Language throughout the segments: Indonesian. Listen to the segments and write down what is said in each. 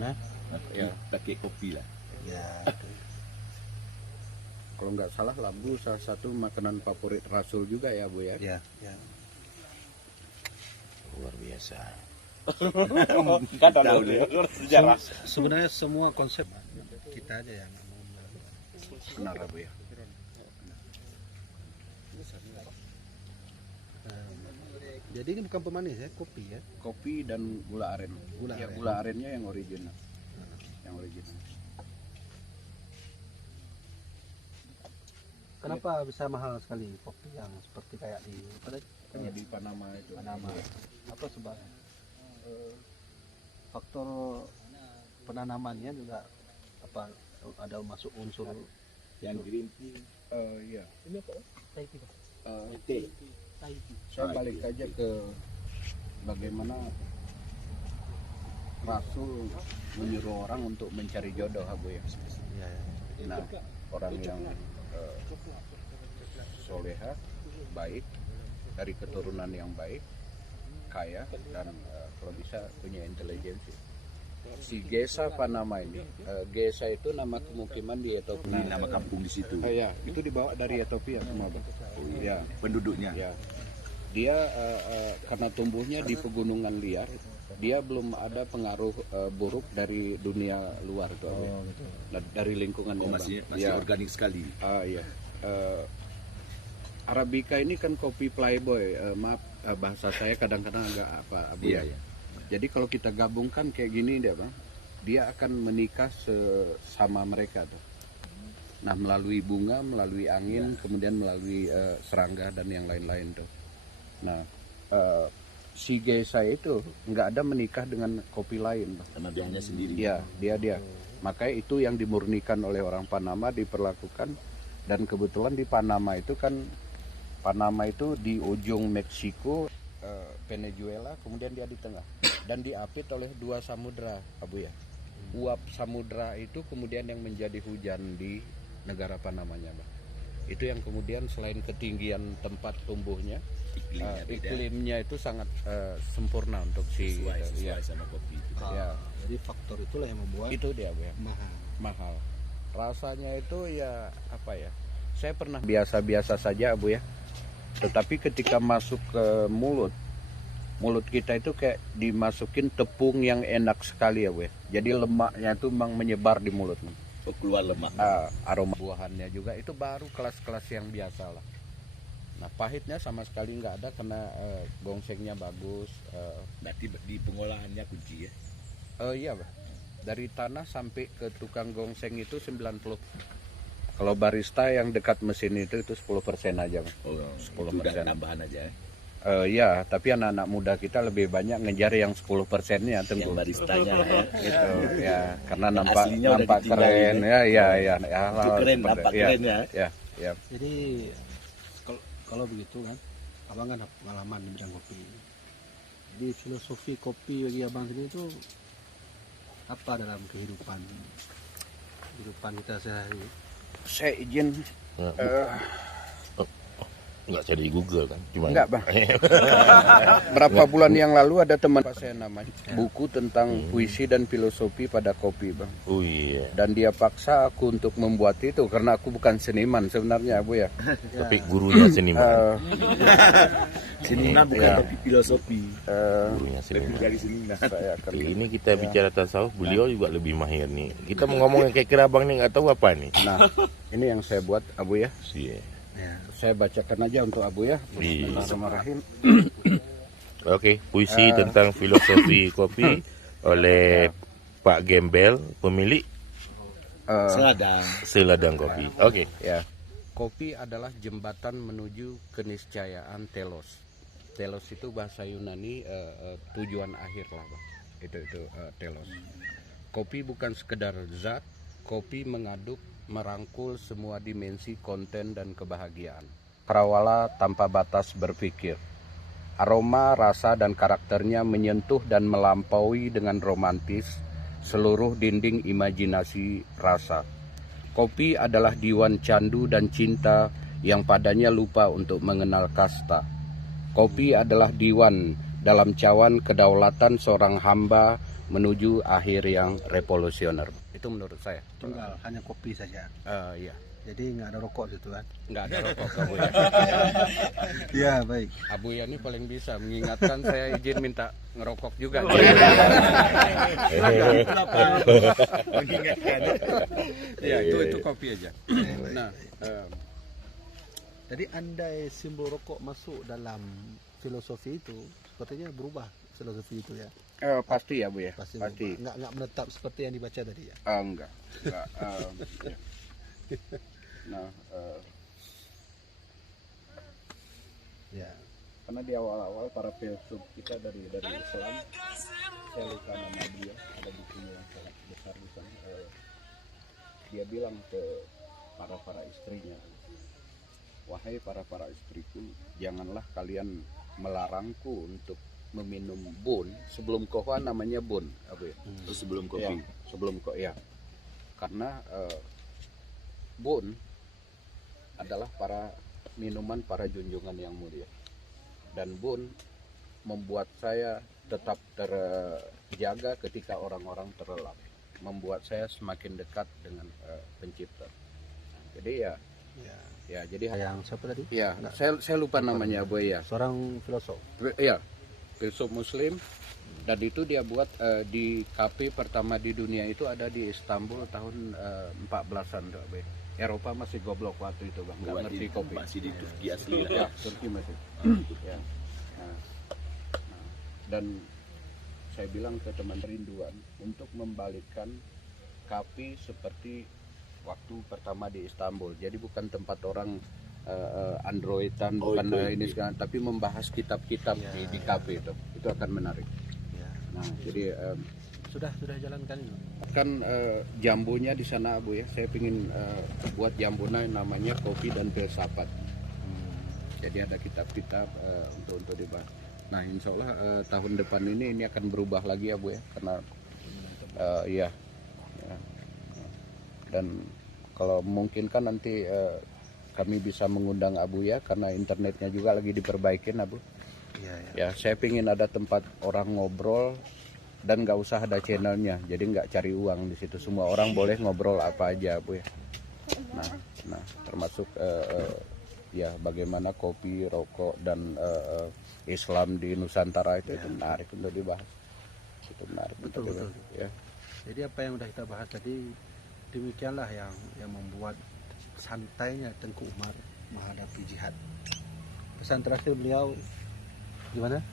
Nah, ya pakai kopi lah. ya. Kalau nggak salah labu salah satu makanan favorit Rasul juga ya Bu ya. Ya, ya. Luar biasa. Kan tahu deh. Sejarah. Sebenarnya semua konsep kita aja yang mau Benar Bu ya. jadi ini bukan pemanis ya, kopi ya. Kopi dan gula aren. Gula Ya, aren. gula arennya yang original. Yang original. Kenapa bisa mahal sekali kopi yang seperti kayak di Di Panama itu. Panama? Apa sebabnya? Faktor penanamannya juga apa, ada masuk unsur Yang green tea. Iya. Ini apa? Taiti, Pak. Teh. Taiti. Saya balik aja ke bagaimana Rasul menyuruh orang untuk mencari jodoh Bu ya. Ya, ya. Nah, orang yang soleha, baik, dari keturunan yang baik, kaya, dan kalau bisa punya intelijensi. Si Gesa Panama ini, Gesa itu nama kemukiman di Ethiopia. Ini nama kampung di situ. Ya, itu dibawa dari Ethiopia semua Bang. Ya, Penduduknya. ya. Dia karena tumbuhnya di pegunungan liar, dia belum ada pengaruh buruk dari dunia luar tuh. Dari lingkungan Oh, yang masih ya. organik sekali. Iya. Arabica ini kan kopi playboy. Maaf bahasa saya kadang-kadang agak apa Abu Iya, ya. iya. Jadi kalau kita gabungkan kayak gini dia Bang, dia akan menikah sama mereka tuh. Nah, melalui bunga, melalui angin, kemudian melalui serangga dan yang lain-lain tuh. Nah, si Gesa itu nggak ada menikah dengan kopi lain Bang. Karena dia hanya sendiri. Iya, dia. Makanya itu yang dimurnikan oleh orang Panama diperlakukan, dan kebetulan di Panama itu kan, Panama itu di ujung Meksiko, Venezuela, kemudian dia di tengah dan diapit oleh dua samudra Abu ya. Uap samudra itu kemudian yang menjadi hujan di negara Panamanya Bang. Itu yang kemudian selain ketinggian tempat tumbuhnya, Iklimnya beda. iklimnya itu sangat sempurna untuk si Sesuai ya. sama kopi itu. Ya. Jadi faktor itulah yang membuat Itu dia Bu ya. mahal. Rasanya itu ya apa ya, saya pernah biasa-biasa saja Bu ya, tetapi ketika masuk ke mulut kita itu kayak dimasukin tepung yang enak sekali ya Bu ya. Jadi lemaknya itu memang menyebar di mulut. Oh, keluar lemak. Aroma buahannya juga itu baru kelas-kelas yang biasa lah. Nah, pahitnya sama sekali nggak ada karena gongsengnya bagus. Berarti di pengolahannya kunci ya. Iya Bang. Dari tanah sampai ke tukang gongseng itu 90. Kalau barista yang dekat mesin itu 10% aja Bang. Oh, 10%. itu udah tambahan aja ya. Ya, tapi anak-anak muda kita lebih banyak ngejar yang 10%-nya tentu. Yang baristanya ya. Gitu, ya, karena Yang aslinya udah nampak ditinggalin keren ya. ya. Itu keren, nampak keren ya. Ya. Jadi kalau begitu kan, abang kan ada pengalaman di bidang kopi. Jadi filosofi kopi bagi abang sendiri itu apa dalam kehidupan kita sehari? Saya izin Nggak cari di Google kan? Cuma enggak Bang. Berapa bulan yang lalu ada teman saya namanya buku tentang puisi dan filosofi pada kopi Bang. Oh iya. Dan dia paksa aku untuk membuat itu karena aku bukan seniman sebenarnya Bu ya. Tapi gurunya seniman. Seniman bukan Ya. kopi filosofi. Gurunya Lebih seniman. dari seniman. Saya akan Ini kita bicara tasawuf, beliau juga lebih mahir nih. Kita mau ngomong yang kayak kira abang nih nggak tahu apa nih. Nah, ini yang saya buat Abu ya. Iya. Saya bacakan aja untuk Abu ya. Iya. Bismillahirrahmanirrahim. Oke, puisi tentang filosofi kopi oleh Pak Gembel, pemilik Seladang. Seladang Kopi. Oke. Ya. Kopi adalah jembatan menuju keniscayaan telos. Telos itu bahasa Yunani tujuan akhir lah Bang. Itu telos. Kopi bukan sekedar zat, kopi mengaduk, merangkul semua dimensi konten dan kebahagiaan. Cakrawala tanpa batas berpikir. Aroma, rasa, dan karakternya menyentuh dan melampaui dengan romantis seluruh dinding imajinasi rasa. Kopi adalah diwan candu dan cinta yang padanya lupa untuk mengenal kasta. Kopi adalah diwan dalam cawan kedaulatan seorang hamba menuju akhir yang revolusioner. Itu menurut saya. Tunggal, hanya kopi saja. Iya, Jadi nggak ada rokok situ kan? nggak ada rokok Abu ya. Iya, baik. Abu ya ini paling bisa mengingatkan saya izin minta ngerokok juga. Mengingatkan. Ya itu kopi aja. Nah, Jadi andai simbol rokok masuk dalam filosofi itu, sepertinya berubah filosofi itu ya. pasti ya Bu ya. Pasti. Pasti. Nggak menetap seperti yang dibaca tadi ya. Enggak. Ya. Nah, Ya. karena di awal-awal para filsuf kita dari Islam, saya lupa nama dia, ada bukunya yang sangat besar di sana. Dia bilang ke para istrinya, wahai para istriku, janganlah kalian melarangku untuk meminum bun sebelum kohwa, namanya bun, apa ya? Sebelum Ya, kopi. sebelum kok ya, karena bun adalah minuman para junjungan yang mulia, dan bun membuat saya tetap terjaga ketika orang-orang terlelap, membuat saya semakin dekat dengan pencipta. Jadi ya jadi Yang siapa tadi? ya saya lupa namanya Bu ya. Seorang filosof. Iya, filsuf Muslim, dan itu dia buat di kafe pertama di dunia itu ada di Istanbul tahun 14-an tuh, Be. Eropa masih goblok waktu itu Bang, nggak ngerti kopi. Masih di Turki asli. Ya, Turki masih. Ya. Nah, dan saya bilang ke teman rinduan untuk membalikkan kafe seperti waktu pertama di Istanbul. Jadi bukan tempat orang androidan, bukan ini sekarang, tapi membahas kitab-kitab di kafe itu. Itu akan menarik. Ya. Nah, jadi Sudah jalankan itu. kan jambunya di sana Bu ya. Saya ingin buat jambunya namanya kopi dan filsafat. Jadi ada kitab-kitab untuk dibahas. Nah, insya Allah tahun depan ini akan berubah lagi ya Bu ya, karena iya. Ya. Dan kalau mungkin kan nanti kami bisa mengundang Abu ya, karena internetnya juga lagi diperbaikin Abu. Iya, ya. Ya, saya ingin ada tempat orang ngobrol dan nggak usah ada channelnya, jadi nggak cari uang di situ. Semua orang boleh ngobrol apa aja Bu ya. Nah termasuk ya bagaimana kopi, rokok, dan Islam di Nusantara itu menarik untuk dibahas. Itu menarik. Betul. Ya. Jadi apa yang sudah kita bahas tadi, demikianlah yang membuat santainya Tengku Umar menghadapi jihad. Pesan terakhir beliau gimana?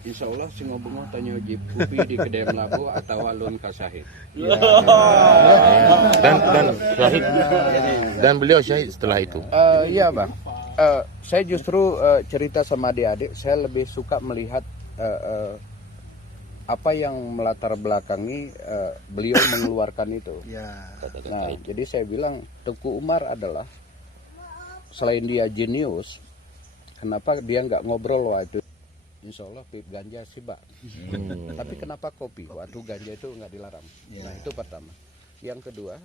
Insya Allah si ngobong tanya jip kopi di kedai Melabu atau alun kasahid. Dan syahid, dan beliau syahid setelah itu. Iya Bang. Saya justru cerita sama adik-adik, saya lebih suka melihat apa yang melatar belakangi beliau mengeluarkan itu. Ya. Nah, jadi saya bilang Tengku Umar adalah, selain dia jenius, kenapa dia nggak ngobrol waktu? Insya Allah pip ganja sih Pak. Tapi kenapa kopi? Waktu ganja itu nggak dilarang. Nah itu pertama. Yang kedua,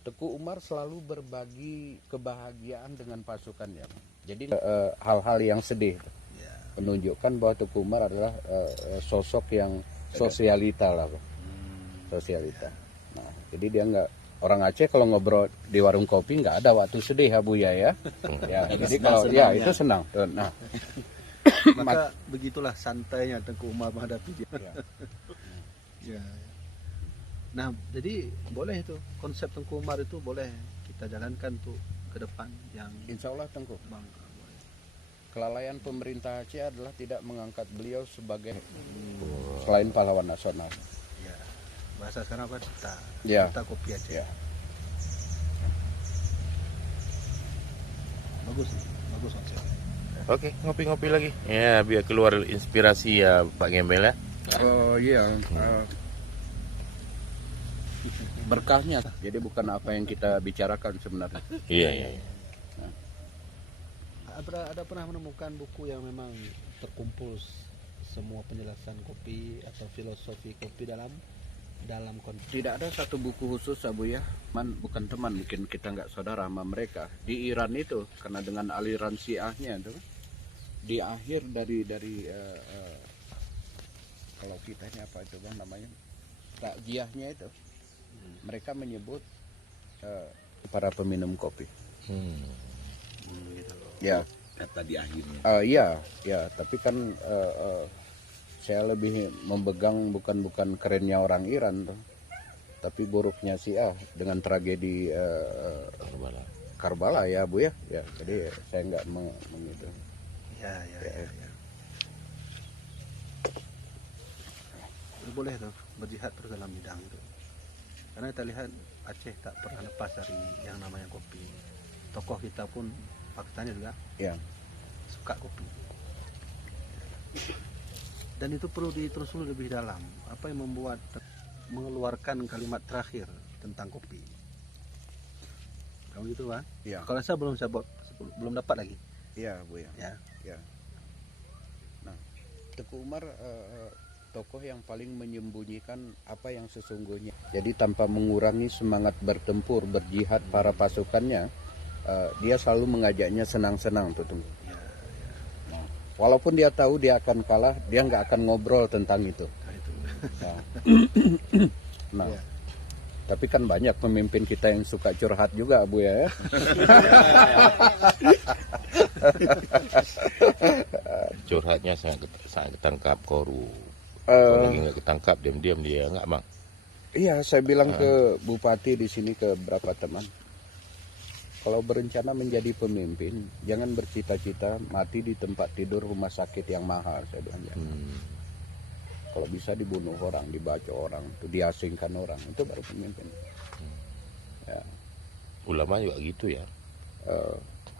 Tengku Umar selalu berbagi kebahagiaan dengan pasukannya. Jadi hal-hal yang sedih menunjukkan bahwa Tengku Umar adalah sosok yang sosialita lah, Pak. Sosialita. Nah, jadi dia nggak, orang Aceh kalau ngobrol di warung kopi nggak ada waktu sedih Abu ya. Ya, jadi kalau ya itu senang. Nah. Maka begitulah santainya Tengku Umar menghadapi dia. Ya. Nah, jadi boleh itu konsep Tengku Umar itu boleh kita jalankan tuh ke depan yang Insya Allah Tengku. Bang. Kelalaian pemerintah Aceh adalah tidak mengangkat beliau sebagai selain pahlawan nasional. Ya. Bahasa sekarang apa? Ya. Kita kopi Aceh. Ya. Bagus konsep. Oke, ngopi-ngopi lagi. Ya, biar keluar inspirasi ya Pak Gembel ya. Oh iya. Berkahnya. Jadi bukan apa yang kita bicarakan sebenarnya. Iya. Ada pernah menemukan buku yang memang terkumpul semua penjelasan kopi atau filosofi kopi dalam konteks? Tidak ada satu buku khusus Abu ya. Bukan teman, mungkin kita nggak saudara sama mereka. Di Iran itu, karena dengan aliran Syiahnya itu, di akhir dari kalau kita ini apa itu bang namanya, takziahnya itu mereka menyebut para peminum kopi. Gitu loh. Ya, Kata di akhirnya. ya, tapi kan saya lebih memegang bukan kerennya orang Iran tuh, tapi buruknya Syiah dengan tragedi Karbala ya Bu ya. Ya, jadi saya nggak mengitu. Ya. Boleh tuh berjihad terus dalam bidang itu. Karena kita lihat Aceh tak pernah lepas dari yang namanya kopi. Tokoh kita pun faktanya juga Ya, suka kopi. Dan itu perlu ditelusuri lebih dalam. Apa yang membuat mengeluarkan kalimat terakhir tentang kopi? Kamu gitu kan? ya, Kalau saya belum dapat lagi. ya Bu ya. Ya. Nah, Teguh Umar tokoh yang paling menyembunyikan apa yang sesungguhnya. Jadi tanpa mengurangi semangat bertempur, berjihad para pasukannya, dia selalu mengajaknya senang-senang tuh. Nah, walaupun dia tahu dia akan kalah, dia nggak akan ngobrol tentang itu. Nah, itu. Nah, Ya. tapi kan banyak pemimpin kita yang suka curhat juga Bu ya. Curhatnya sangat ketangkap koru. Kalau lagi nggak ketangkap diam-diam dia nggak bang. Iya, saya bilang ke bupati di sini, ke beberapa teman, kalau berencana menjadi pemimpin, jangan bercita-cita mati di tempat tidur rumah sakit yang mahal. Saya bilang kalau bisa dibunuh orang, dibaca orang, itu diasingkan orang, itu baru pemimpin. Ya. Ulama juga gitu ya.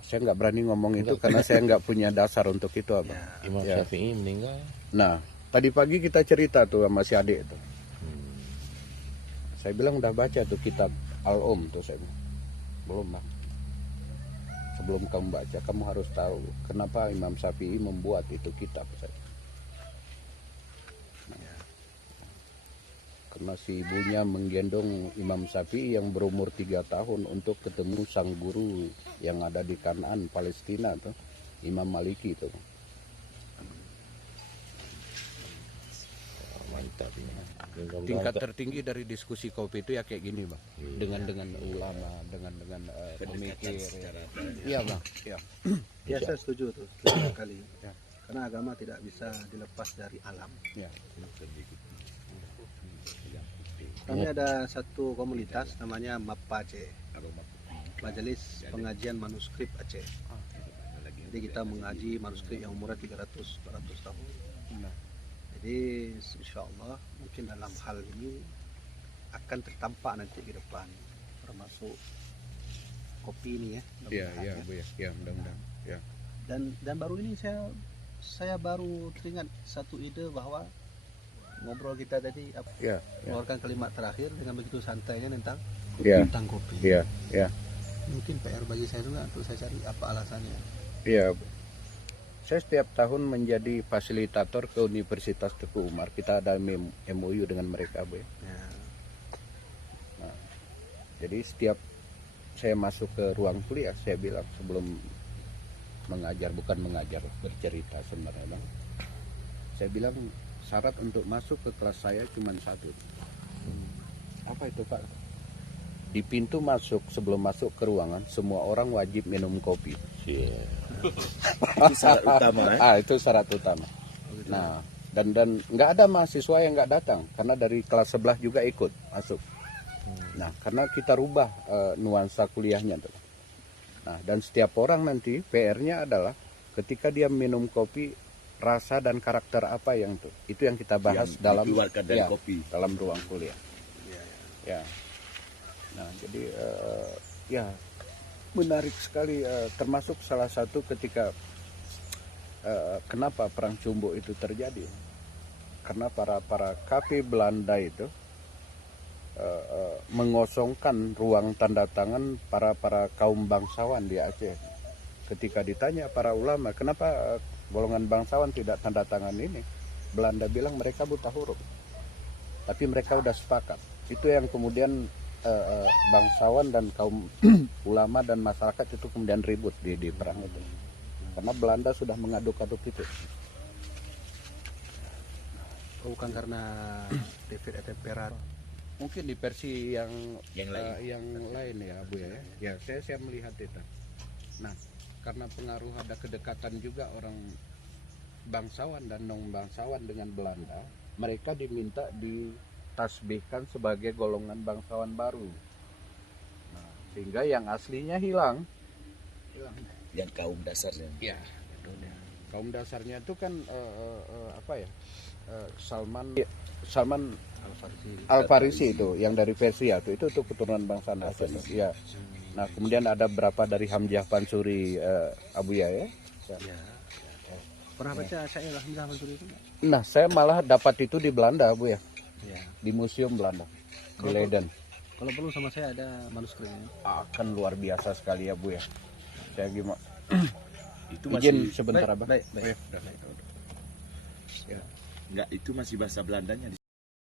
Saya nggak berani ngomong itu karena saya nggak punya dasar untuk itu, Abang. Imam Ya. Syafi'i meninggal. Nah, tadi pagi kita cerita tuh sama si adik itu. Saya bilang udah baca tuh kitab Al-Um tuh, saya bilang. Belum bang. Sebelum kamu baca, kamu harus tahu kenapa Imam Syafi'i membuat itu kitab. Karena si ibunya menggendong Imam Syafi'i yang berumur 3 tahun untuk ketemu sang guru yang ada di Kanaan, Palestina tuh, Imam Maliki tuh. Mantap ini. Tingkat tertinggi dari diskusi kopi itu ya kayak gini bang, dengan ulama, dengan pemikir. Iya bang, iya. Ya, saya setuju tuh, setuju sekali. Ya. Karena agama tidak bisa dilepas dari alam. Ya. Kami ada satu komunitas namanya MAPACE, Majelis Pengajian Manuskrip Aceh. Jadi kita mengaji manuskrip yang umurnya 300-400 tahun. Jadi insya Allah mungkin dalam hal ini akan tertampak nanti ke depan, termasuk kopi ini ya. Iya, Bu ya. Ya, mudah-mudahan. Ya. Dan baru ini saya baru teringat satu ide bahwa ngobrol kita tadi Ya. mengeluarkan kalimat terakhir dengan begitu santainya tentang Ya. kopi. Iya, ya. Mungkin PR bagi saya juga untuk saya cari apa alasannya. Iya. Saya setiap tahun menjadi fasilitator ke Universitas Teguh Umar. Kita ada MOU dengan mereka, Bu. Ya. Nah, jadi setiap saya masuk ke ruang kuliah, saya bilang sebelum mengajar, bukan mengajar, bercerita sebenarnya, Bang. Saya bilang syarat untuk masuk ke kelas saya cuma satu. Apa itu, Pak? Di pintu masuk, sebelum masuk ke ruangan, semua orang wajib minum kopi. Itu syarat utama ya. Itu syarat utama. Nah, dan nggak ada mahasiswa yang nggak datang karena dari kelas sebelah juga ikut masuk. Nah, karena kita rubah nuansa kuliahnya tuh. Nah, dan setiap orang nanti PR-nya adalah ketika dia minum kopi, rasa dan karakter apa yang tuh, itu yang kita bahas Yang dalam dikeluarkan dari kopi. dalam ruang kuliah. Ya. Nah, jadi ya menarik sekali, termasuk salah satu ketika kenapa perang Cumbu itu terjadi, karena para KP Belanda itu mengosongkan ruang tanda tangan para kaum bangsawan di Aceh. Ketika ditanya para ulama kenapa golongan bangsawan tidak tanda tangan ini, Belanda bilang mereka buta huruf, tapi mereka udah sepakat. Itu yang kemudian bangsawan dan kaum ulama dan masyarakat itu kemudian ribut di perang itu, karena Belanda sudah mengaduk-aduk itu. Oh, bukan karena David Attenborough. Mungkin di versi yang Yang lain. yang lain ya Bu ya. Ya saya melihat itu. Nah, karena pengaruh ada kedekatan juga orang bangsawan dan non bangsawan dengan Belanda, mereka diminta ditasbihkan sebagai golongan bangsawan baru. Nah, sehingga yang aslinya hilang. Yang kaum dasarnya. Ya, itu dia. Kaum dasarnya itu kan apa ya? Salman Al-Farisi itu yang dari Persia itu keturunan bangsa Nasir. Ya. Nah, kemudian ada berapa dari Hamzah Pansuri Abu ya? Ya. Pernah baca syair Hamzah Pansuri itu? Nah, saya malah dapat itu di Belanda, Bu ya. Ya. Di museum Belanda. Di Kalau- Leiden. Kalau perlu sama saya ada manuskripnya. Akan luar biasa sekali ya, Bu ya. Saya gimana? Itu Izin masih sebentar, Baik, Abah. baik, baik. Oh, ya, udah. Ya. enggak, itu masih bahasa Belandanya di